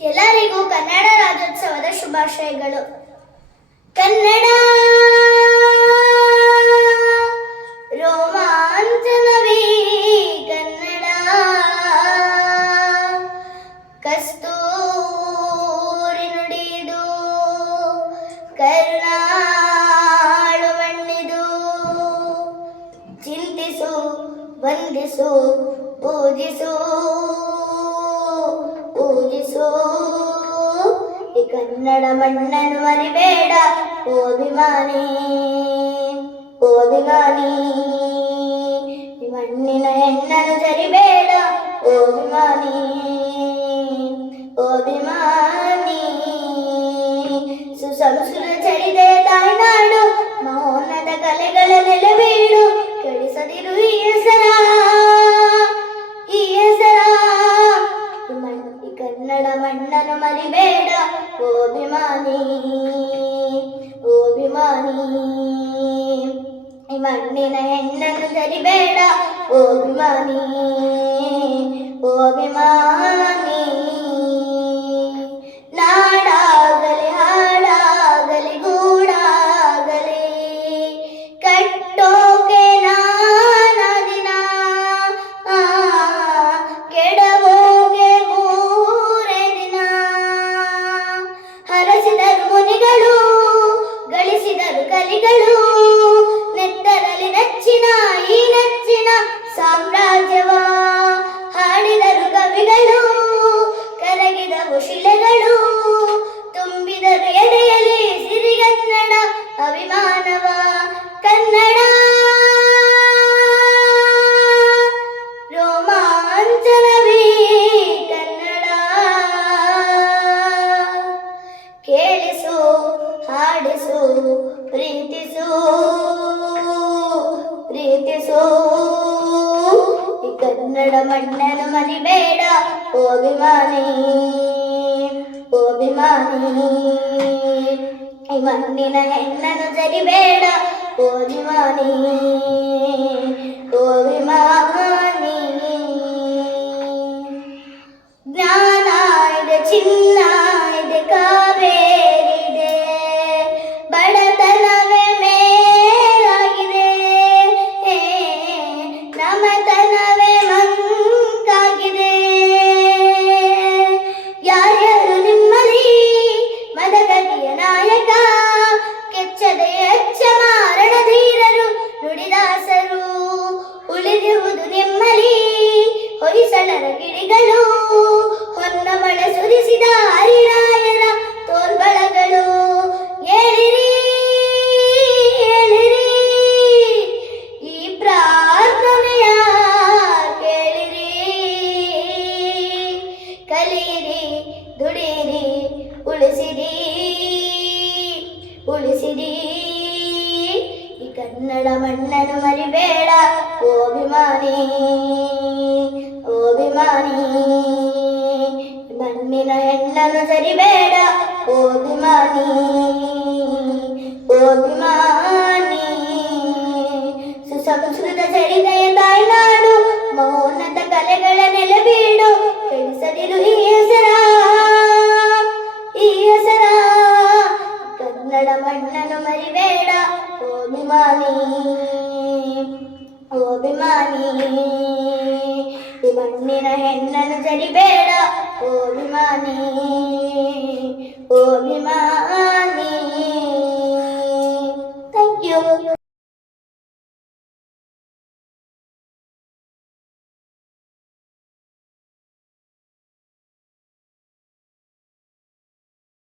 ಎಲ್ಲರಿಗೂ ಕನ್ನಡ ರಾಜ್ಯೋತ್ಸವದ ಶುಭಾಶಯಗಳು. ಕನ್ನಡ ರೋಮಾಂಚನವೇ ಕನ್ನಡ. ಕಸ್ತೂರಿ ನುಡಿದು ಕರುಣಾಳು ಮಣ್ಣಿದು ಚಿಂತಿಸು ವಂದಿಸು ಪೂಜಿಸು. ಪೂಜಿಸು ಈ ಕನ್ನಡ ಮಣ್ಣನ್ನು ಮರಿಬೇಡ ಓ ಅಭಿಮಾನಿ ಓ ಅಭಿಮಾನಿ ಈ ಮಣ್ಣಿನ ಹೆಣ್ಣನ್ನು ಜರಿಬೇಡ ಓ ಅಭಿಮಾನಿ ಓ ಅಭಿಮಾನಿ ಸುಸಂಸ್ಕೃತ ಚರಿತೆಯ ತಾಯ್ನಾಡು ಮಣ್ಣನ್ನು ಮರಿಬೇಡ ಓ ಅಭಿಮಾನಿ ಓ ಅಭಿಮಾನಿ ಈ ಮಣ್ಣಿನ ಹೆಣ್ಣನ್ನು ಜರಿಬೇಡ ಓ ಅಭಿಮಾನಿ ಓ ಹಾಡಿಸು ಪ್ರೀತಿಸು ಪ್ರೀತಿಸು ಈ ಕನ್ನಡ ಮಣ್ಣನ್ನು ಮರಿಬೇಡ ಓ ಅಭಿಮಾನಿ ಓ ಅಭಿಮಾನಿ ಈ ಮಣ್ಣಿನ ಹೆಣ್ಣನ್ನು ಜರಿಬೇಡ ಓ ಅಭಿಮಾನಿ ಓ ಅಭಿಮಾನಿ ಜ್ಞಾನ ಇದೆ ಚಿನ್ನ ಹೊಯ್ಸಳರ ಗಿಳಿಗಳು ಹೊನ್ನ ಮಳೆ ಸುರಿಸಿದ ಹರಿರಾಯರ ತೋರ್ಬಳಗಳು. ಏಳಿರಿ ಏಳಿರಿ, ಈ ಪ್ರಾರ್ಥನೆಯ ಕೇಳಿರಿ. ಕಲಿಯಿರಿ, ದುಡಿಯಿರಿ, ಉಳಿಸಿರಿ ಉಳಿಸಿರಿ. ಕನ್ನಡ ಮಣ್ಣನ್ನು ಮರಿಬೇಡ ಓಭಿಮಾನಿ ಓಭಿಮಾನಿ ಮಣ್ಣಿನ ಹೆಣ್ಣನ್ನು ಸರಿಬೇಡ ಓಭಿಮಾನಿ ಓಭಿಮಾನಿ ಸುಸಂಸ್ಕೃತ ಚರಿತೆಯ ತಾಯ್ನಾಡು ಮೌನದ ಕಲೆಗಳ ನೆಲೆಬೀಡು ಕೆಡಿಸದಿರು ಈ ಈ ಮಣ್ಣಿನ ಹೆಣ್ಣನ್ನು ಜರಿಬೇಡ ಓ ಅಭಿಮಾನಿ ಓ ಅಭಿಮಾನಿ